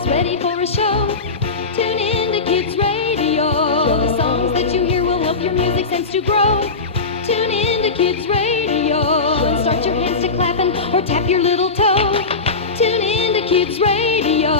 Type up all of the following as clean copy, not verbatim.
always ready for a show. Tune in to Kids Radio. The songs that you hear will help your music sense to grow. Tune in to Kids Radio. And start your hands to clapping or tap your little toe. Tune in to Kids Radio.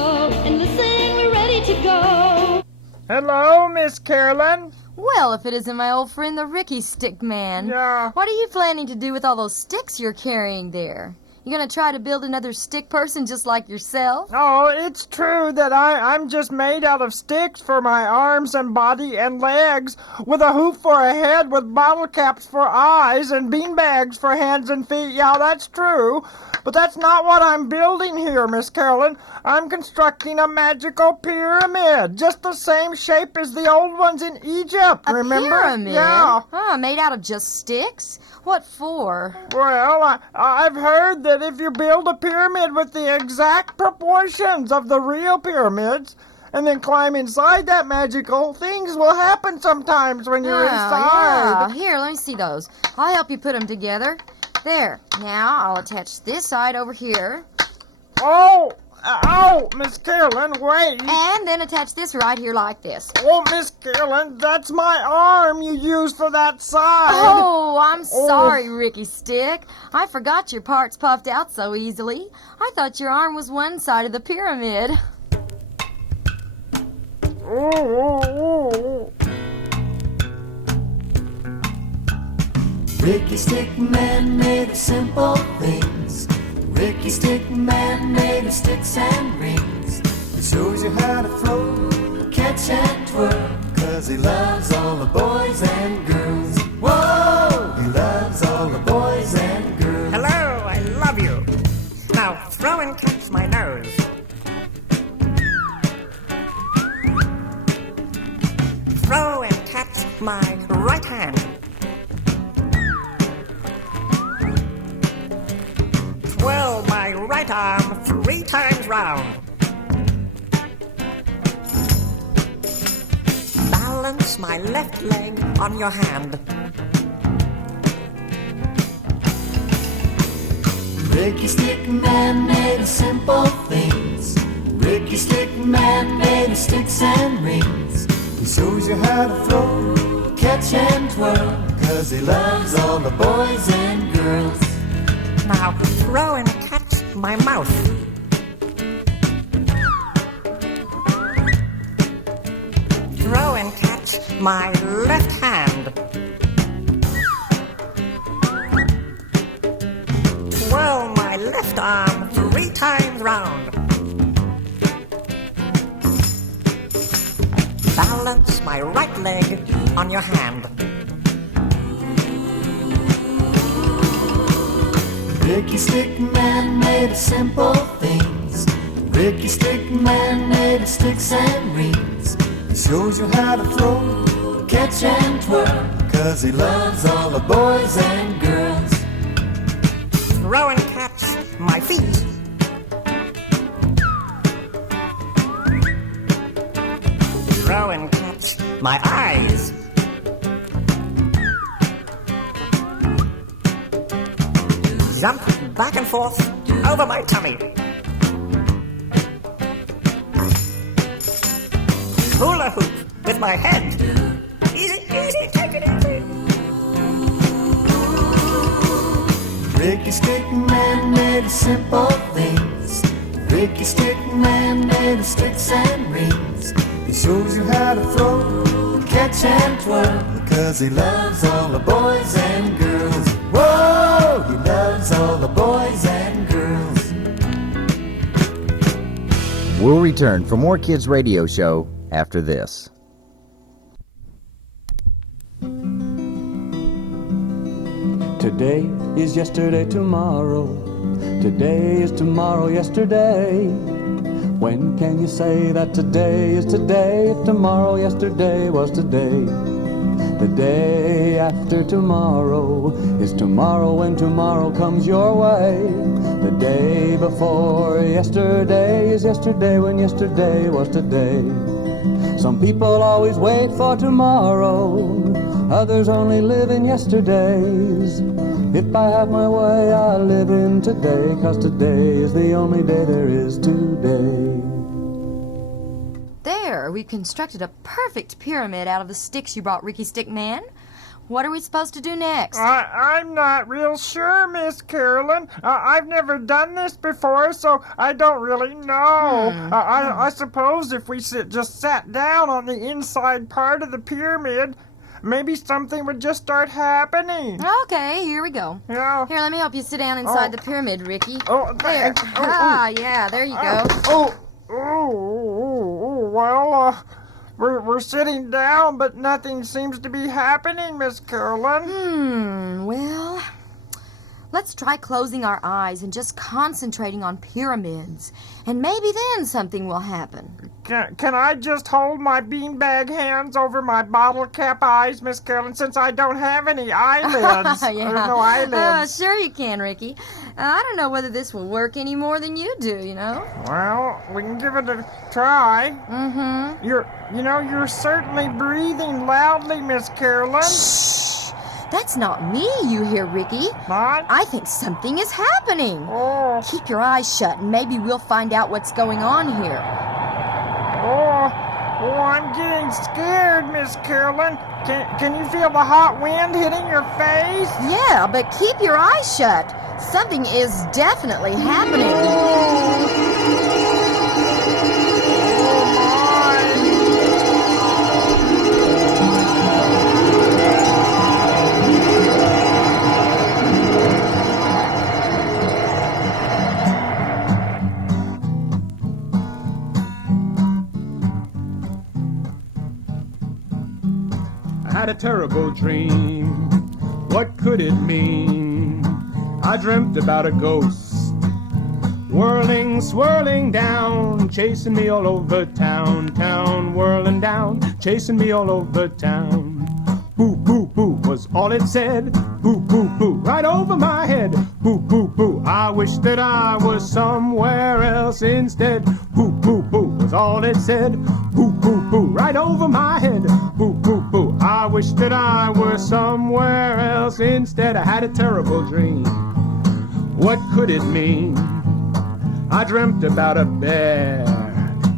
And listen, we're ready to go. Hello, Miss Carolyn. Well, if it isn't my old friend, the Ricky Stick Man. Yeah. What are you planning to do with all those sticks you're carrying there? You gonna try to build another stick person just like yourself? Oh, it's true that I'm just made out of sticks for my arms and body and legs, with a hoop for a head, with bottle caps for eyes, and beanbags for hands and feet. Yeah, that's true. But that's not what I'm building here, Miss Carolyn. I'm constructing a magical pyramid, just the same shape as the old ones in Egypt, remember? A pyramid? Yeah. Oh, made out of just sticks? What for? Well, I've heard that if you build a pyramid with the exact proportions of the real pyramids, and then climb inside that magical, things will happen sometimes when you're inside. Yeah. Here, let me see those. I'll help you put them together. There. Now, I'll attach this side over here. Oh, Miss Carolyn, wait. And then attach this right here like this. Oh, Miss Carolyn, that's my arm you used for that side. Oh, I'm sorry, Ricky Stick. I forgot your parts puffed out so easily. I thought your arm was one side of the pyramid. Ricky Stick Man made of simple things. Ricky Stick Man made of sticks and rings. He shows you how to float, catch and twirl, 'cause he loves all the boys and girls. Whoa! He loves all the boys and girls. Hello, I love you. Now throw and catch my nose. Throw and catch my right hand. Twirl my right arm 3 times round. Balance my left leg on your hand. Ricky Stick Man made of simple things. Ricky Stick Man made of sticks and rings. He shows you how to float, catch and twirl, 'cause he loves all the boys and girls. Now throw and catch my mouth. Throw and catch my left hand. Twirl my left arm 3 times round. Balance my right leg on your hand. Ricky Stick Man made of simple things. Ricky Stick Man made of sticks and rings. He shows you how to float, catch and twirl, 'cause he loves all the boys and girls. Throw and catch my feet. Throw and catch my eyes. Jump back and forth over my tummy. Hula hoop with my head. Easy, easy, take it easy. Ricky Stick Man made of simple things. Ricky Stick Man made of sticks and rings. He shows you how to float, catch and twirl, 'cause he loves all the boys and girls. Whoa! He loves all the boys and girls. We'll return for more Kids Radio Show after this. Today is yesterday, tomorrow. Today is tomorrow, yesterday. When can you say that today is today if tomorrow, yesterday was today? The day after tomorrow is tomorrow when tomorrow comes your way. The day before yesterday is yesterday when yesterday was today. Some people always wait for tomorrow, others only live in yesterdays. If I have my way, I live in today, 'cause today is the only day there is today. There, we constructed a perfect pyramid out of the sticks you brought, Ricky Stick Man. What are we supposed to do next? I'm not real sure, Miss Carolyn. I've never done this before, so I don't really know. I suppose if we just sat down on the inside part of the pyramid, maybe something would just start happening. Okay, here we go. Yeah. Here, let me help you sit down inside the pyramid, Ricky. Oh, There. Yeah, there you go. Well, we're sitting down, but nothing seems to be happening, Miss Carolyn. Well, let's try closing our eyes and just concentrating on pyramids. And maybe then something will happen. Can I just hold my beanbag hands over my bottle cap eyes, Miss Carolyn, since I don't have any eyelids? Yeah. There's no eyelids. Sure you can, Ricky. I don't know whether this will work any more than you do, you know. Well, we can give it a try. Mm-hmm. You're certainly breathing loudly, Miss Carolyn. Shh! That's not me you hear, Ricky. Not? I think something is happening. Oh, Keep your eyes shut and maybe we'll find out what's going on here. I'm getting scared, Miss Carolyn. Can you feel the hot wind hitting your face? Yeah, but keep your eyes shut. Something is definitely happening. I had a terrible dream. What could it mean? I dreamt about a ghost whirling, swirling down, chasing me all over town, whirling down, chasing me all over town. Boo, boo, boo was all it said. Boo, boo, boo, right over my head. Boo, boo, boo, I wish that I was somewhere else instead. Boo, boo, boo was all it said. Boo, boo, boo, right over my head. Boo, boo, boo, I wish that I were somewhere else instead. I had a terrible dream. What could it mean? I dreamt about a bear.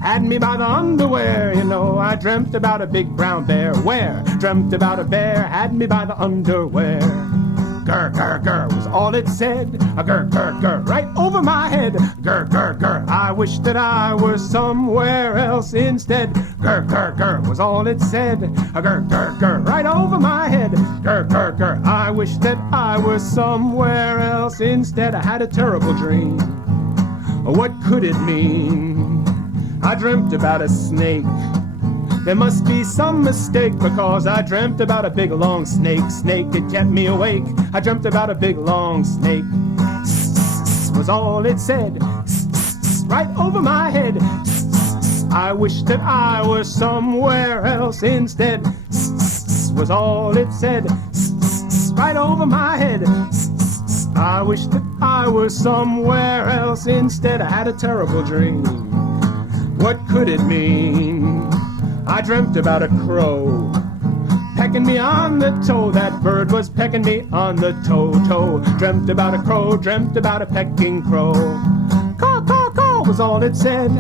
Had me by the underwear, I dreamt about a big brown bear. Where? Dreamt about a bear, had me by the underwear. Grr, grr, grr was all it said. A grr, grr, grr, right over my head. Grr, grr, grr, I wish that I were somewhere else instead. Grr, grr, grr was all it said. A grr, grr, grr, right over my head. Grr, grr, grr, I wish that I were somewhere else instead. I had a terrible dream. What could it mean? I dreamt about a snake. There must be some mistake, because I dreamt about a big long snake. Snake, it kept me awake. I dreamt about a big long snake. Was all it said. Right over my head. I wish that I were somewhere else instead. Was all it said. Right over my head. I wish that I were somewhere else instead. I had a terrible dream. What could it mean? I dreamt about a crow pecking me on the toe. That bird was pecking me on the toe. Dreamt about a crow, dreamt about a pecking crow. Caw, caw, caw was all it said.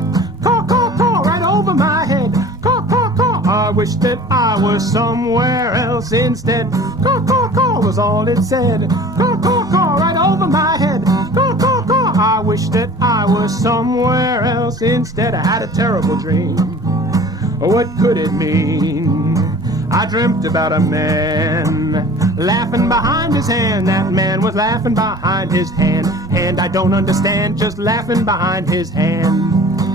Caw, caw, caw, right over my head. Caw, caw, caw, I wish that I were somewhere else instead. Caw, caw, caw was all it said. Caw, caw, caw, right over my head. Caw, caw, caw, I wish that I were somewhere else instead. I had a terrible dream. What could it mean? I dreamt about a man laughing behind his hand. That man was laughing behind his hand. And I don't understand, just laughing behind his hand.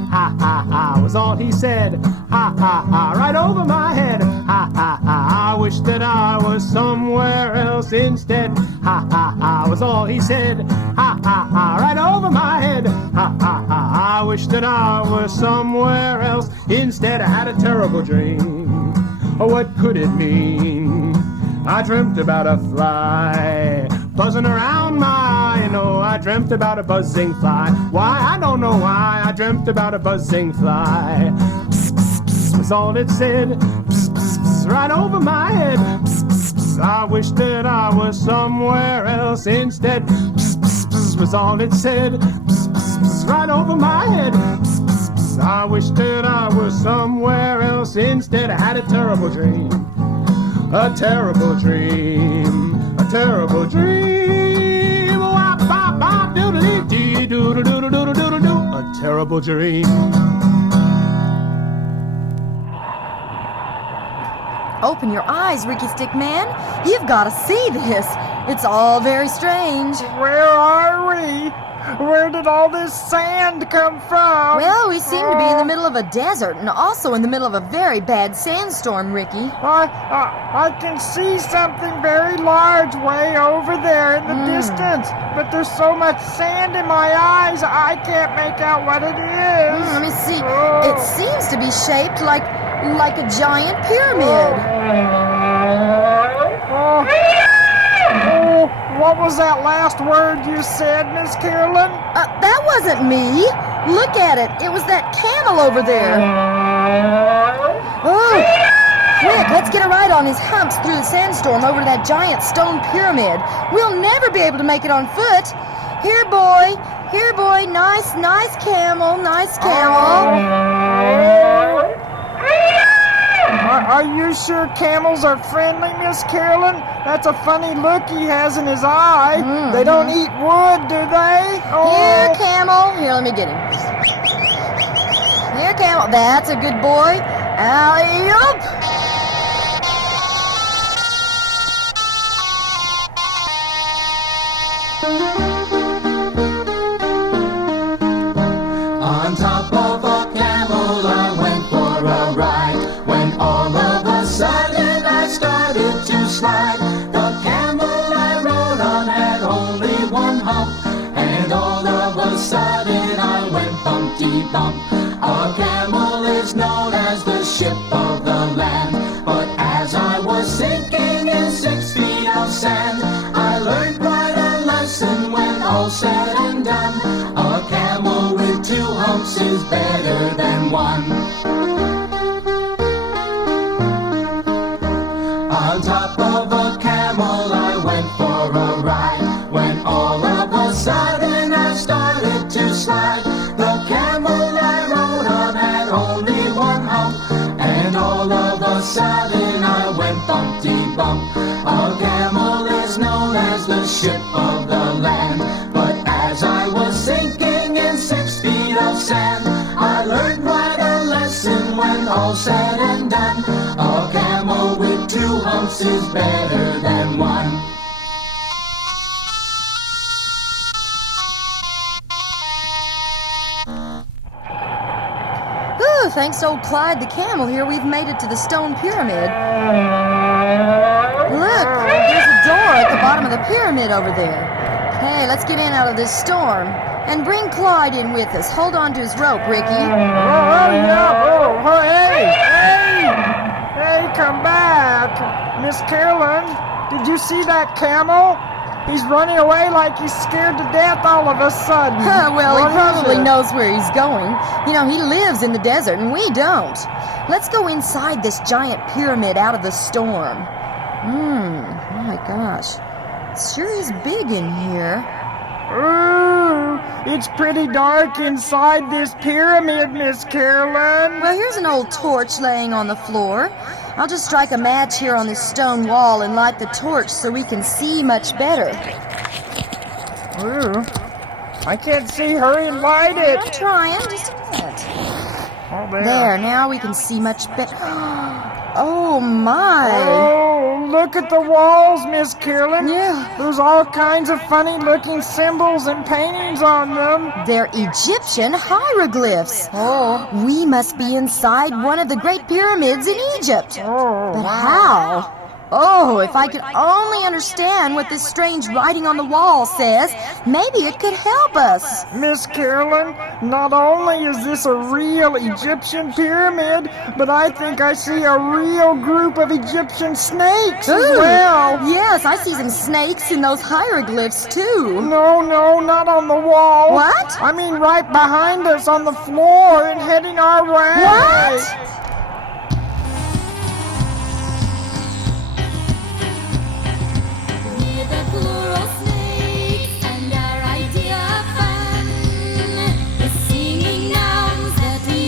Ha, ha, ha, was all he said. Ha, ha, ha, right over my head. Ha, ha, ha, I wish that I was somewhere else instead. Ha, ha, ha, was all he said. Ha, ha, ha, right over my head. Ha, ha, ha, I wish that I was somewhere else instead. I had a terrible dream. What could it mean? I dreamt about a fly buzzing around my eye. I dreamt about a buzzing fly. Why? I don't know why. I dreamt about a buzzing fly. Psst, psst, psst was all it said. Psst, psst, psst, right over my head. Psst, psst, psst, I wish that I was somewhere else instead. Psst, psst, psst was all it said. Psst, psst, psst, right over my head. Psst, psst, psst, I wish that I was somewhere else. Instead, I had a terrible dream. A terrible dream. A terrible dream. A terrible dream. Open your eyes, Ricky Stick Man. You've got to see this. It's all very strange. Where are we? Where did all this sand come from? Well, we seem to be in the middle of a desert and also in the middle of a very bad sandstorm, Ricky. I can see something very large way over there in the distance, but there's so much sand in my eyes, I can't make out what it is. Let me see. It seems to be shaped like a giant pyramid. What was that last word you said, Miss Carolyn? That wasn't me. Look at it. It was that camel over there. Oh, quick, let's get a ride on his humps through the sandstorm over to that giant stone pyramid. We'll never be able to make it on foot. Here, boy. Here, boy. Nice camel. Nice camel. Are you sure camels are friendly, Miss Carolyn? That's a funny look he has in his eye. They don't eat wood, do they? Here, camel. Here, let me get him. Here, camel. That's a good boy. Alley-oop. On top of a camel I went for a ride, when all of a sudden I started to slide. The camel I rode on had only one hump, and all of a sudden I went bumpty bump. A camel is known as the ship of the land, but as I was sinking in 6 feet of sand, I learned quite a lesson when all said and done. A camel with 2 humps is better than one. On top of a camel I went for a ride, when all of a sudden I started to slide. The camel I rode on had only one hump, and all of a sudden I went bumpty bump. A camel is known as the ship of the land, but as I was sinking in 6 feet of sand, I learned quite a lesson when all said and done. A camel with 2 humps is better than one. Ooh, thanks to old Clyde the camel here, we've made it to the stone pyramid. Look, there's a door at the bottom of the pyramid over there. Hey, let's get in out of this storm. And bring Clyde in with us. Hold on to his rope, Ricky. Hey, come back. Miss Carolyn, did you see that camel? He's running away like he's scared to death all of a sudden. Well, What he is probably it? knows where he's going. You know, he lives in the desert, and we don't. Let's go inside this giant pyramid out of the storm. My gosh. It sure is big in here. Ooh, it's pretty dark inside this pyramid, Miss Carolyn. Well, here's an old torch laying on the floor. I'll just strike a match here on this stone wall and light the torch so we can see much better. Ooh, I can't see. Hurry and light it. I'm trying, just a minute. Oh, There, now we can see much better. Oh, my. Oh, look at the walls, Miss Carolyn. Yeah. There's all kinds of funny-looking symbols and paintings on them. They're Egyptian hieroglyphs. Oh. We must be inside one of the great pyramids in Egypt. Oh, But wow. how? Oh, if I could only understand what this strange writing on the wall says, maybe it could help us. Miss Carolyn, not only is this a real Egyptian pyramid, but I think I see a real group of Egyptian snakes as Ooh. well. Yes, I see some snakes in those hieroglyphs, too. No, not on the wall. What? I mean right behind us on the floor and heading our way. What? We're the plural snakes, and our idea of fun is singing nouns that we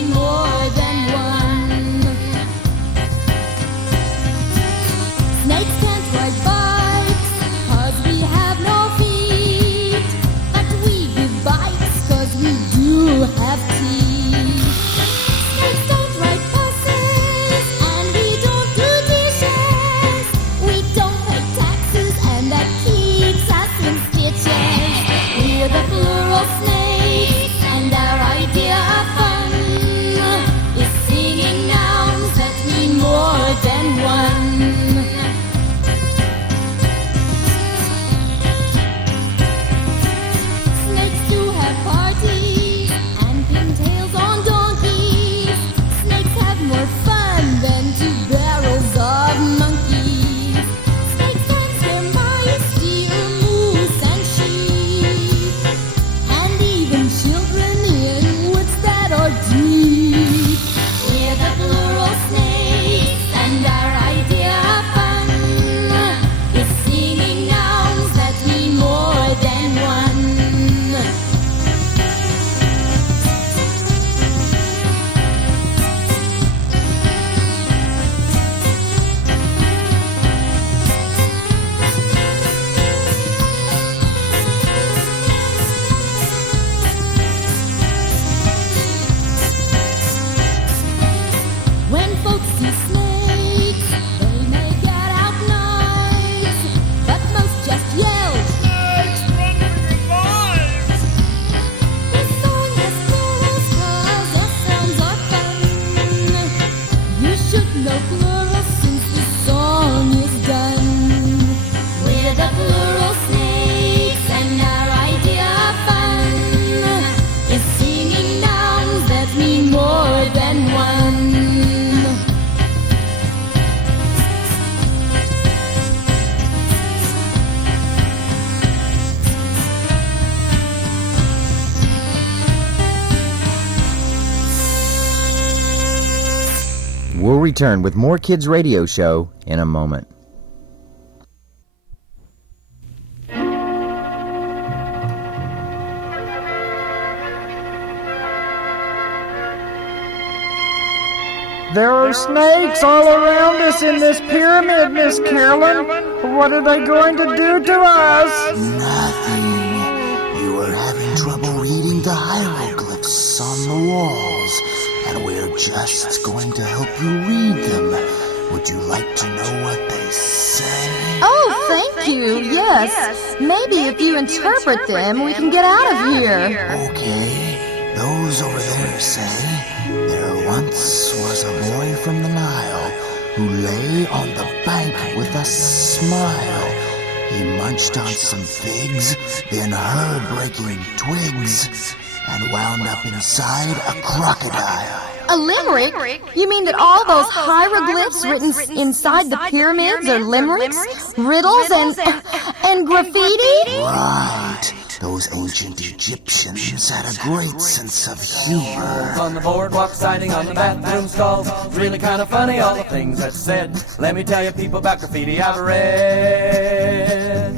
We'll return with more Kids Radio Show in a moment. There are snakes all around us in this pyramid, Miss Carolyn. What are they going to do to us? Nothing. You are having trouble reading the hieroglyphs on the walls, and we're just going to help you read them. Would you like to know what they say? Oh, thank you. Yes. Maybe if you interpret them, we can get out of here. Okay. Those over there say, there once was a boy from the Nile who lay on the bank with a smile. He munched on some figs, then heard breaking twigs, and wound up inside a crocodile. A limerick? You mean that all those hieroglyphs written inside the pyramids are limericks, riddles, and graffiti? Right. Those ancient Egyptians had a great sense of humor. On the boardwalk, siding on the bathroom stalls. Really kind of funny, all the things that's said. Let me tell you people about graffiti I've read.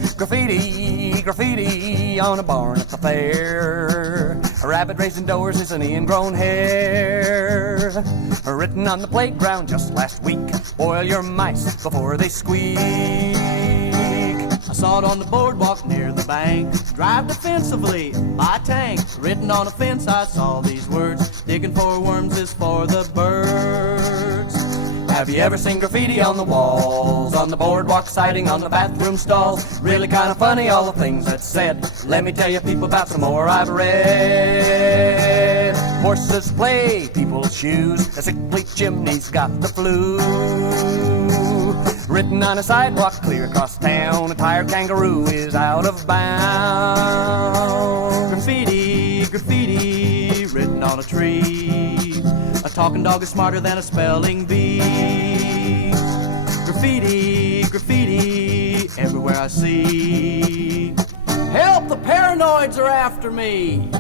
Graffiti on a barn at the fair. A rabbit raising doors is an ingrown hair. Written on the playground just last week. Boil your mice before they squeak. I saw it on the boardwalk near the bank. Drive defensively, buy tank. Written on a fence I saw these words. Digging for worms is for the birds. Have you ever seen graffiti on the walls? On the boardwalk, siding on the bathroom stalls. Really kind of funny, all the things that's said. Let me tell you people about some more I've read. Horses play, people's shoes. A sickly chimney's got the flu. Written on a sidewalk clear across town, a tired kangaroo is out of bounds. Graffiti, written on a tree. A talking dog is smarter than a spelling bee. Graffiti, everywhere I see. Help, the paranoids are after me.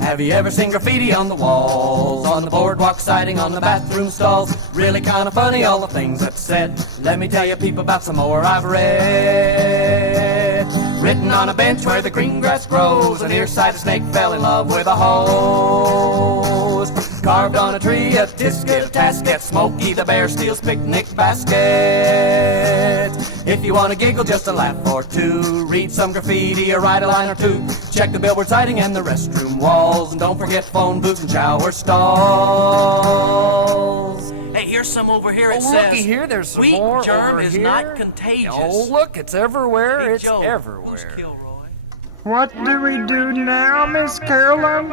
Have you ever seen graffiti on the walls? On the boardwalk, siding on the bathroom stalls. Really kind of funny, all the things that's said. Let me tell you people about some more I've read. Written on a bench where the green grass grows. A nearsighted snake fell in love with a hose. Carved on a tree, a tisket, a tasket. Smokey the bear steals picnic basket. If you want to giggle, just a laugh or two. Read some graffiti or write a line or two. Check the billboard siding and the restroom walls. And don't forget phone booths and shower stalls. Hey, here's some over here. It says, looky here, there's some wheat more germ over is here. not contagious. Oh, look, it's everywhere. Hey, it's Joe, everywhere. Who's Kilroy? What do we do now, Miss Carolyn?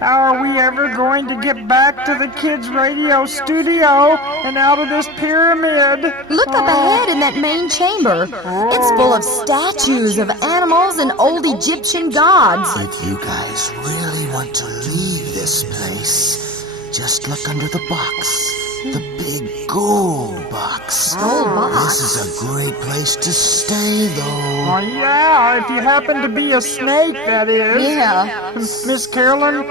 How are we ever going to get back to the kids' radio studio and out of this pyramid? Look up ahead in that main chamber. It's full of statues of animals and old Egyptian gods. If you guys really want to leave this place, just look under the box. The big gold box. Gold box? This is a great place to stay, though. Oh, yeah, if you happen to be a snake, that is. Yeah. Miss Carolyn,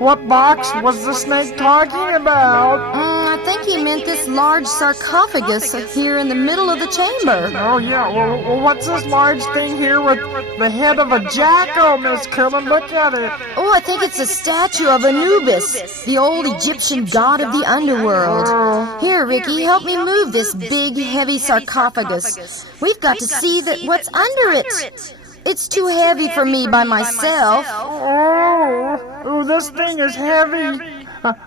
what box was the snake talking about? I think he meant this large sarcophagus here in the middle of the chamber. Oh, yeah, well, what's this large thing here with the head of a jackal, Miss Carolyn? Look at it. Oh, I think it's a statue of Anubis, the old Egyptian god of the underworld. Here, Ricky, help me move this big, heavy sarcophagus. We've got to see what's under it. It's too heavy for me by myself. Oh, this thing is heavy.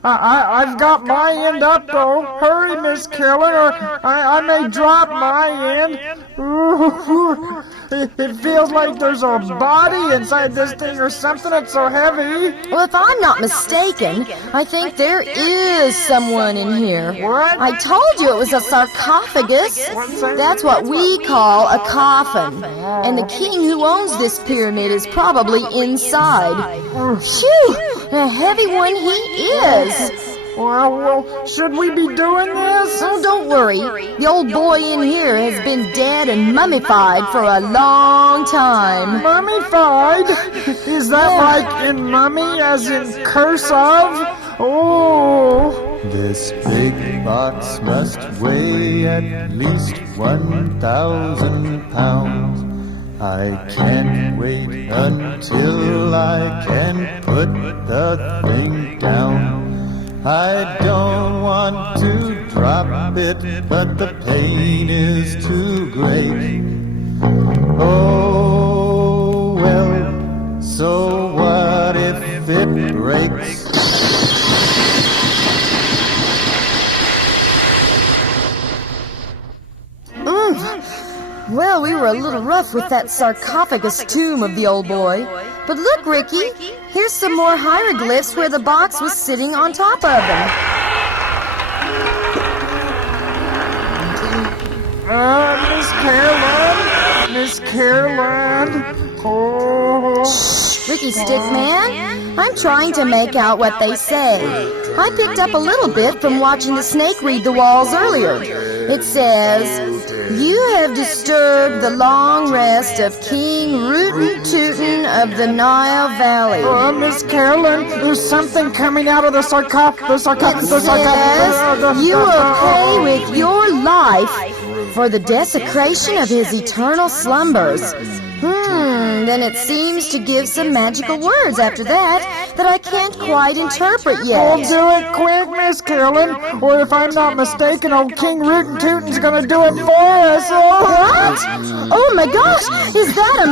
I've got my end up, though. Hurry, Miss Carolyn, or I may drop my end. Ooh, it feels like there's a body inside this thing or something. It's so heavy. Well, if I'm not mistaken, I think there is someone in here. What? I told you it was a sarcophagus. That's what we call a coffin. And the king who owns this pyramid is probably inside. Phew! A heavy one he is. Well, should we be doing this? Oh, don't worry. The old boy in here has been dead and mummified for a long time. Mummified? Is that like in mummy as in curse of? Oh. This big box must weigh at least 1,000 pounds. I can't wait until I can put the thing down. I don't want to drop it, but the pain is too great. Oh, well, so what if it breaks? Well, we were a little rough with that sarcophagus tomb of the old boy. But look, Ricky, here's some more hieroglyphs where the box was sitting on top of them. Miss Carolyn. Oh. Ricky Stickman, I'm trying to make out what they say. I picked up a little bit from watching the snake read the walls earlier. It says, "You have disturbed the long rest of King Rootin Tootin of the Nile Valley." Miss Carolyn, there's something coming out of the sarcophagus. You will pay with your life for the desecration of his eternal slumbers. Then it seems to give some magical words after that I can't quite interpret yet. Well, do it quick, Miss Carolyn, or if I'm not mistaken, old King Rootin Tootin's gonna do it for us. What? Oh my gosh, is that a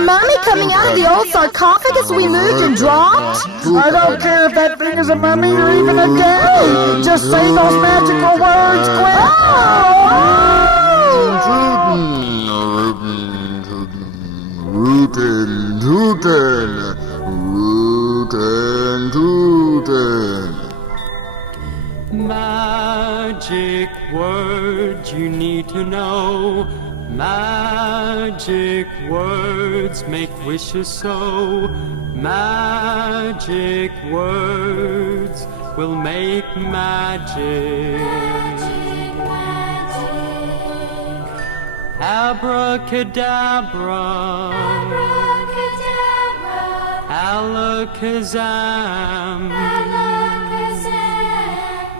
mummy coming out of the old sarcophagus we moved and dropped? I don't care if that thing is a mummy or even a gay. Just say those magical words quick. Rootin, Tootin, Rootin, Tootin. Magic words you need to know. Magic words make wishes so. Magic words will make magic. Abracadabra, alakazam,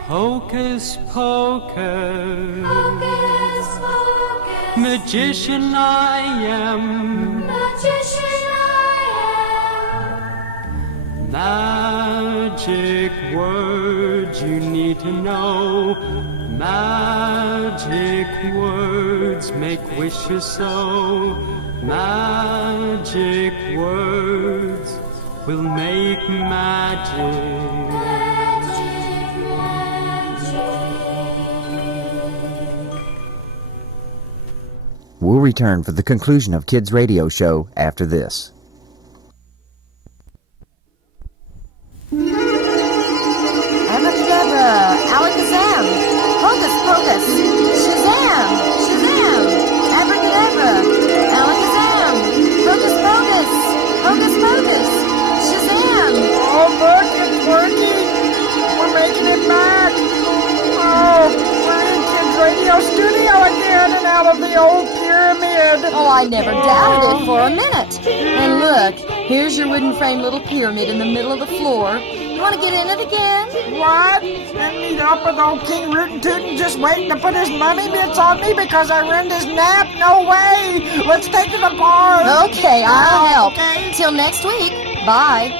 hocus pocus, magician I am, magic words you need to know. Magic words make wishes so. Magic words will make magic. We'll return for the conclusion of Kids Radio Show after this. Abracadabra, alakazam, hocus pocus, shazam, shazam, abracadabra, alakazam, hocus pocus, hocus pocus, shazam. Oh, look, it's working. We're making it back. Oh, we're in Kids Radio Studio again and out of the old pyramid. Oh, I never doubted it for a minute. And look, here's your wooden frame little pyramid in the middle of the floor. You want to get in it again? What? And meet up with old King Rootin Tootin just waiting to put his mummy bits on me because I ruined his nap? No way! Let's take it apart! Okay, I'll help. Okay. Till next week. Bye.